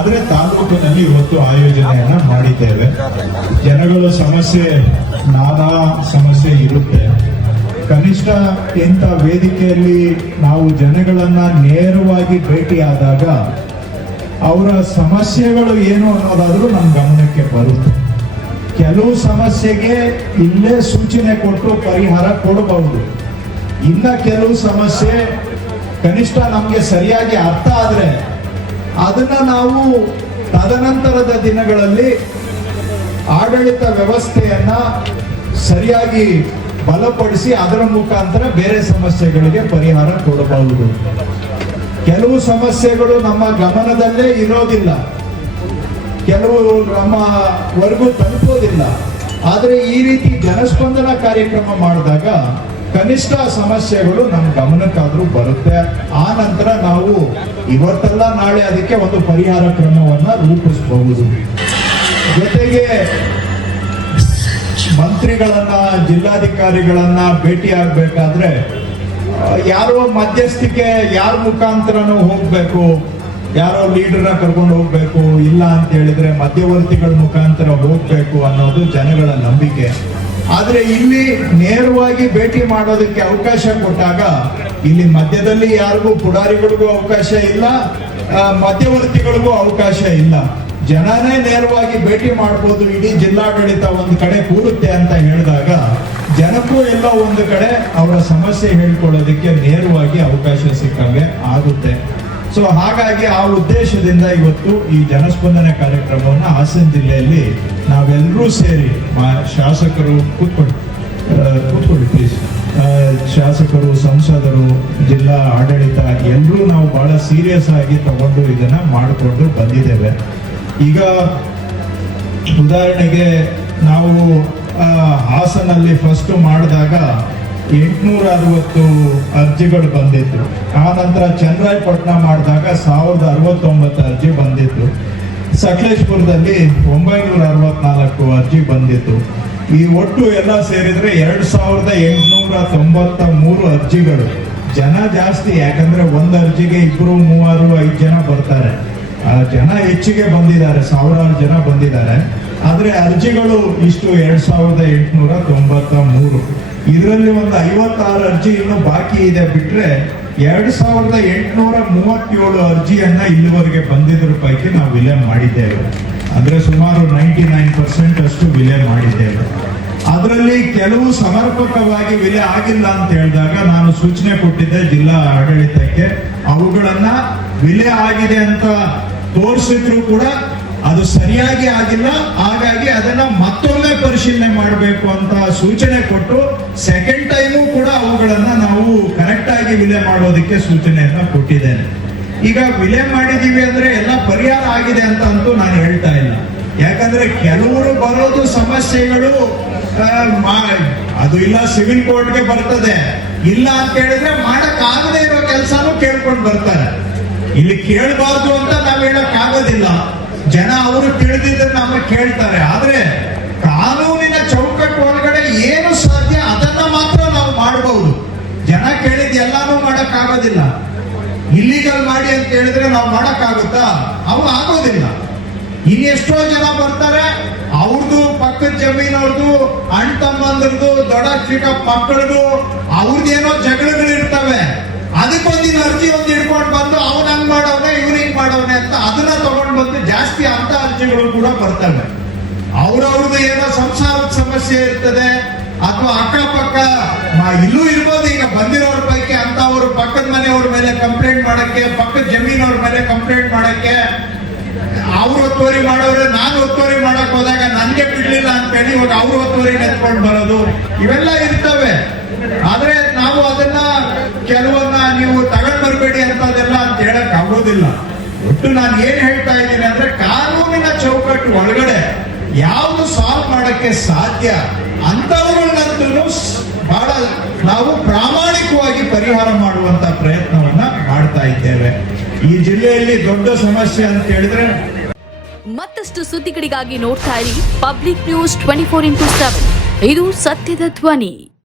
ಆದ್ರೆ ತಾಲೂಕಿನಲ್ಲಿ ಇವತ್ತು ಆಯೋಜನೆಯನ್ನ ಮಾಡಿದ್ದೇವೆ. ಜನಗಳ ಸಮಸ್ಯೆ ನಾನಾ ಸಮಸ್ಯೆ ಇರುತ್ತೆ. ಕನಿಷ್ಠ ಇಂಥ ವೇದಿಕೆಯಲ್ಲಿ ನಾವು ಜನಗಳನ್ನ ನೇರವಾಗಿ ಭೇಟಿಯಾದಾಗ ಅವರ ಸಮಸ್ಯೆಗಳು ಏನು ಅನ್ನೋದಾದ್ರೂ ನಮ್ಮ ಗಮನಕ್ಕೆ ಬರುತ್ತೆ. ಕೆಲವು ಸಮಸ್ಯೆಗೆ ಇಲ್ಲೇ ಸೂಚನೆ ಕೊಟ್ಟು ಪರಿಹಾರ ಕೊಡಬಹುದು. ಇನ್ನ ಕೆಲವು ಸಮಸ್ಯೆ ಕನಿಷ್ಠ ನಮಗೆ ಸರಿಯಾಗಿ ಅರ್ಥ ಆದ್ರೆ ಅದನ್ನ ನಾವು ತದನಂತರದ ದಿನಗಳಲ್ಲಿ ಆಡಳಿತ ವ್ಯವಸ್ಥೆಯನ್ನ ಸರಿಯಾಗಿ ಬಲಪಡಿಸಿ ಅದರ ಮುಖಾಂತರ ಬೇರೆ ಸಮಸ್ಯೆಗಳಿಗೆ ಪರಿಹಾರ ಕೊಡಬಹುದು. ಕೆಲವು ಸಮಸ್ಯೆಗಳು ನಮ್ಮ ಗಮನದಲ್ಲೇ ಇರೋದಿಲ್ಲ, ಕೆಲವು ನಮ್ಮವರೆಗೂ ತಲುಪೋದಿಲ್ಲ. ಆದರೆ ಈ ರೀತಿ ಜನಸ್ಪಂದನ ಕಾರ್ಯಕ್ರಮ ಮಾಡಿದಾಗ ಕನಿಷ್ಠ ಸಮಸ್ಯೆಗಳು ನಮ್ಮ ಗಮನಕ್ಕಾದ್ರೂ ಬರುತ್ತೆ. ಆ ನಂತರ ನಾವು ಇವತ್ತಲ್ಲ ನಾಳೆ ಅದಕ್ಕೆ ಒಂದು ಪರಿಹಾರ ಕ್ರಮವನ್ನ ರೂಪಿಸಬಹುದು. ಜೊತೆಗೆ ಮಂತ್ರಿಗಳನ್ನ, ಜಿಲ್ಲಾಧಿಕಾರಿಗಳನ್ನ ಭೇಟಿ ಆಗ್ಬೇಕಾದ್ರೆ ಯಾರೋ ಮಧ್ಯಸ್ಥಿಕೆ ಯಾರ ಮುಖಾಂತರನೂ ಹೋಗ್ಬೇಕು, ಯಾರೋ ಲೀಡರ್ನ ಕರ್ಕೊಂಡು ಹೋಗ್ಬೇಕು, ಇಲ್ಲ ಅಂತ ಹೇಳಿದ್ರೆ ಮಧ್ಯವರ್ತಿಗಳ ಮುಖಾಂತರ ಹೋಗ್ಬೇಕು ಅನ್ನೋದು ಜನಗಳ ನಂಬಿಕೆ. ಆದ್ರೆ ಇಲ್ಲಿ ನೇರವಾಗಿ ಭೇಟಿ ಮಾಡೋದಕ್ಕೆ ಅವಕಾಶ ಕೊಟ್ಟಾಗ ಇಲ್ಲಿ ಮಧ್ಯದಲ್ಲಿ ಯಾರಿಗೂ ಪುಡಾರಿಗಳಿಗೂ ಅವಕಾಶ ಇಲ್ಲ, ಮಧ್ಯವರ್ತಿಗಳಿಗೂ ಅವಕಾಶ ಇಲ್ಲ. ಜನನೇ ನೇರವಾಗಿ ಭೇಟಿ ಮಾಡ್ಬೋದು. ಇಡೀ ಜಿಲ್ಲಾಡಳಿತ ಒಂದು ಕಡೆ ಕೂರುತ್ತೆ ಅಂತ ಹೇಳಿದಾಗ ಜನಕ್ಕೂ ಎಲ್ಲ ಒಂದು ಕಡೆ ಅವರ ಸಮಸ್ಯೆ ಹೇಳ್ಕೊಳ್ಳೋದಕ್ಕೆ ನೇರವಾಗಿ ಅವಕಾಶ ಸಿಕ್ಕಂಗೆ ಆಗುತ್ತೆ. ಸೊ ಹಾಗಾಗಿ ಆ ಉದ್ದೇಶದಿಂದ ಇವತ್ತು ಈ ಜನಸ್ಪಂದನೆ ಕಾರ್ಯಕ್ರಮವನ್ನು ಹಾಸನ ಜಿಲ್ಲೆಯಲ್ಲಿ ನಾವೆಲ್ಲರೂ ಸೇರಿ ಶಾಸಕರು ಕೂತ್ಕೊಳ್ಳಿ ಪ್ಲೀಸ್, ಶಾಸಕರು, ಸಂಸದರು, ಜಿಲ್ಲಾ ಆಡಳಿತ ಎಲ್ಲರೂ ನಾವು ಬಹಳ ಸೀರಿಯಸ್ ಆಗಿ ತಗೊಂಡು ಇದನ್ನ ಮಾಡಿಕೊಂಡು ಬಂದಿದ್ದೇವೆ. ಈಗ ಉದಾಹರಣೆಗೆ ನಾವು ಹಾಸನಲ್ಲಿ ಫಸ್ಟ್ ಮಾಡಿದಾಗ 860 ಅರ್ಜಿಗಳು ಬಂದಿತ್ತು. ಆ ನಂತರ ಚನ್ನರಾಯಪಟ್ಟಣ ಮಾಡಿದಾಗ 1069 ಅರ್ಜಿ ಬಂದಿತ್ತು. ಸಕಲೇಶ್ಪುರದಲ್ಲಿ 964 ಅರ್ಜಿ ಬಂದಿತ್ತು. ಈ ಒಟ್ಟು ಎಲ್ಲ ಸೇರಿದ್ರೆ 2893 ಅರ್ಜಿಗಳು. ಜನ ಜಾಸ್ತಿ, ಯಾಕಂದ್ರೆ ಒಂದು ಅರ್ಜಿಗೆ 2, 3, 5 ಜನ ಬರ್ತಾರೆ. ಜನ ಹೆಚ್ಚಿಗೆ ಬಂದಿದ್ದಾರೆ, ಸಾವಿರಾರು ಜನ ಬಂದಿದ್ದಾರೆ. ಆದ್ರೆ ಅರ್ಜಿಗಳು ಇಷ್ಟು 2893. ಇದರಲ್ಲಿ ಒಂದು 56 ಅರ್ಜಿ ಇನ್ನು ಬಾಕಿ ಇದೆ. ಬಿಟ್ರೆ 2837 ಅರ್ಜಿಯನ್ನ ಇಲ್ಲಿವರೆಗೆ ಬಂದಿದ್ರ ಪೈಕಿ ನಾವು ವಿಲೆ ಮಾಡಿದ್ದೇವೆ. ಅಂದ್ರೆ ಸುಮಾರು 99% ಅಷ್ಟು ವಿಲೆ ಮಾಡಿದ್ದೇವೆ. ಅದರಲ್ಲಿ ಕೆಲವು ಸಮರ್ಪಕವಾಗಿ ವಿಲೆ ಆಗಿಲ್ಲ ಅಂತ ಹೇಳಿದಾಗ ನಾನು ಸೂಚನೆ ಕೊಟ್ಟಿದ್ದೆ ಜಿಲ್ಲಾ ಆಡಳಿತಕ್ಕೆ. ಅವುಗಳನ್ನ ವಿಲೆ ಆಗಿದೆ ಅಂತ ತೋರಿಸಿದ್ರು ಕೂಡ ಅದು ಸರಿಯಾಗಿ ಆಗಿಲ್ಲ, ಹಾಗಾಗಿ ಅದನ್ನ ಮತ್ತೊಮ್ಮೆ ಪರಿಶೀಲನೆ ಮಾಡಬೇಕು ಅಂತ ಸೂಚನೆ ಕೊಟ್ಟು ಸೆಕೆಂಡ್ ಟೈಮು ಕೂಡ ಅವುಗಳನ್ನ ನಾವು ಕರೆಕ್ಟ್ ಆಗಿ ವಿಲೆ ಮಾಡೋದಕ್ಕೆ ಸೂಚನೆಯನ್ನ ಕೊಟ್ಟಿದ್ದೇನೆ. ಈಗ ವಿಲೆ ಮಾಡಿದೀವಿ ಅಂದ್ರೆ ಎಲ್ಲ ಪರಿಹಾರ ಆಗಿದೆ ಅಂತ ಅಂತೂ ನಾನು ಹೇಳ್ತಾ ಇಲ್ಲ. ಯಾಕಂದ್ರೆ ಕೆಲವರು ಬರೋದು ಸಮಸ್ಯೆಗಳು ಅದು ಇಲ್ಲ ಸಿವಿಲ್ ಕೋರ್ಟ್ಗೆ ಬರ್ತದೆ, ಇಲ್ಲ ಅಂತ ಹೇಳಿದ್ರೆ ಮಾಡಕ್ ಆಗದೆ ಇರೋ ಕೆಲಸನೂ ಕೇಳ್ಕೊಂಡು ಬರ್ತಾರೆ. ಇಲ್ಲಿ ಕೇಳಬಾರ್ದು ಅಂತ ನಾವ್ ಹೇಳಕ್ ಆಗೋದಿಲ್ಲ. ಜನ ಅವರು ತಿಳಿದಿದ್ರೆ ನಮಗೆ ಕೇಳ್ತಾರೆ. ಆದ್ರೆ ಕಾನೂನಿನ ಚೌಕಟ್ಟು ಒಳಗಡೆ ಏನು ಸಾಧ್ಯ ಅದನ್ನ ಮಾತ್ರ ನಾವು ಮಾಡಬಹುದು. ಜನ ಕೇಳಿದ್ ಎಲ್ಲಾನು ಮಾಡಕ್ ಆಗೋದಿಲ್ಲ. ಇಲ್ಲಿಗಲ್ ಮಾಡಿ ಅಂತ ಹೇಳಿದ್ರೆ ನಾವು ಮಾಡಕ್ ಆಗುತ್ತಾ? ಅವು ಆಗೋದಿಲ್ಲ. ಇನ್ನೆಷ್ಟೋ ಜನ ಬರ್ತಾರೆ, ಅವ್ರದ್ದು ಪಕ್ಕದ ಜಮೀನವ್ರದ್ದು, ಅಣ್ಣ ತಮ್ಮಂದ್ರದ್ದು, ದೊಡ್ಡ ಚಿಕ್ಕ ಮಕ್ಕಳದು ಅವ್ರದ್ದೇನೋ ಜಗಳಗಳು ಇರ್ತವೆ. ಅದಕ್ಕೊಂದಿನ ಅರ್ಜಿ ಒಂದು ಹಿಡ್ಕೊಂಡು ಬಂದು ಅವ್ನ ಹಂಗ್ ಮಾಡವ್ನೆ, ಇವ್ನ ಹಿಂಗ್ ಮಾಡವ್ನೆ ಅಂತ ಅದನ್ನ ತಗೊಂಡ್ ಬಂದು ಜಾಸ್ತಿ ಅಂತ ಅರ್ಜಿಗಳು ಕೂಡ ಬರ್ತವೆ. ಅವ್ರವ್ರದ್ದು ಏನೋ ಸಂಸಾರದ ಸಮಸ್ಯೆ ಇರ್ತದೆ, ಅಥವಾ ಅಕ್ಕಪಕ್ಕ ಇಲ್ಲೂ ಇರ್ಬೋದು. ಈಗ ಬಂದಿರೋರ ಪೈಕಿ ಅಂತ ಅವರು ಪಕ್ಕದ ಮನೆಯವ್ರ ಮೇಲೆ ಕಂಪ್ಲೇಂಟ್ ಮಾಡಕ್ಕೆ, ಪಕ್ಕದ ಜಮೀನವ್ರ ಮೇಲೆ ಕಂಪ್ಲೇಂಟ್ ಮಾಡಕ್ಕೆ, ಅವ್ರು ಒತ್ತುವರಿ ಮಾಡೋರು, ನಾನು ಒತ್ತುವರಿ ಮಾಡಕ್ ಹೋದಾಗ ನನ್ಗೆ ಬಿಡ್ಲಿಲ್ಲ ಅಂತ ಹೇಳಿ ಇವಾಗ ಅವ್ರು ಒತ್ತುವರಿ ನೆತ್ಕೊಂಡು ಬರೋದು, ಇವೆಲ್ಲ ಇರ್ತವೆ. ಆದ್ರೆ ನಾವು ಅದನ್ನ ಕೆಲವನ್ನ ನೀವು ತಗೊಂಡ್ ಬರ್ಬೇಡಿ ಅಂತದೆಲ್ಲ ಅಂತ ಹೇಳಕ್ ಆಗೋದಿಲ್ಲ. ಒಟ್ಟು ನಾನು ಏನ್ ಹೇಳ್ತಾ ಇದ್ದೀನಿ ಅಂದ್ರೆ ಕಾನೂನಿನ ಚೌಕಟ್ಟು ಒಳಗಡೆ ಯಾವುದು ಸಾಲ್ವ್ ಮಾಡಕ್ಕೆ ಸಾಧ್ಯ ಅಂತವುಗಳನ್ನಂತೂ ಬಹಳ ನಾವು ಪ್ರಾಮಾಣಿಕವಾಗಿ ಪರಿಹಾರ ಮಾಡುವಂತ ಪ್ರಯತ್ನವನ್ನ ಮಾಡ್ತಾ ಇದ್ದೇವೆ. ಈ ಜಿಲ್ಲೆಯಲ್ಲಿ ದೊಡ್ಡ ಸಮಸ್ಯೆ ಅಂತ ಹೇಳಿದ್ರೆ ಮತ್ತಷ್ಟು ಸುದ್ದಿಗಳಿಗಾಗಿ ನೋಡ್ತಾ ಇರಿ ಪಬ್ಲಿಕ್ ನ್ಯೂಸ್ 24x7. ಇದು ಸತ್ಯದ ಧ್ವನಿ.